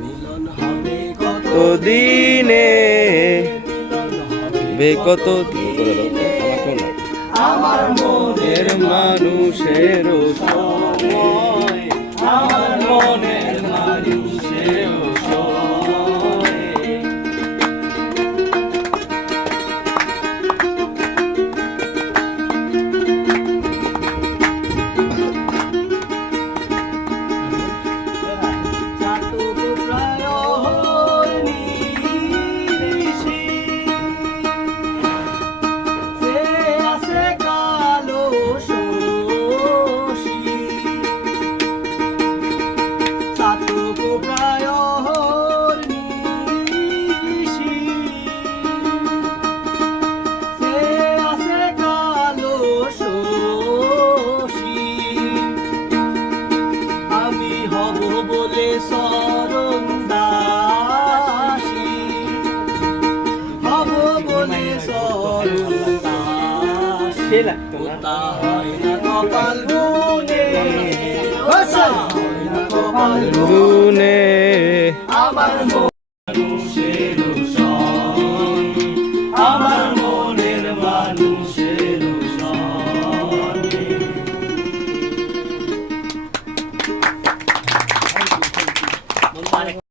মিলন হবে কত দিনে কত আমার মনের মানুষের সময়, আমার মনের মানুষের সময়। শরণ দাসী হব বলে শরণ দাসী তা হয় না কপাল গুনে কপাল গুনে আমার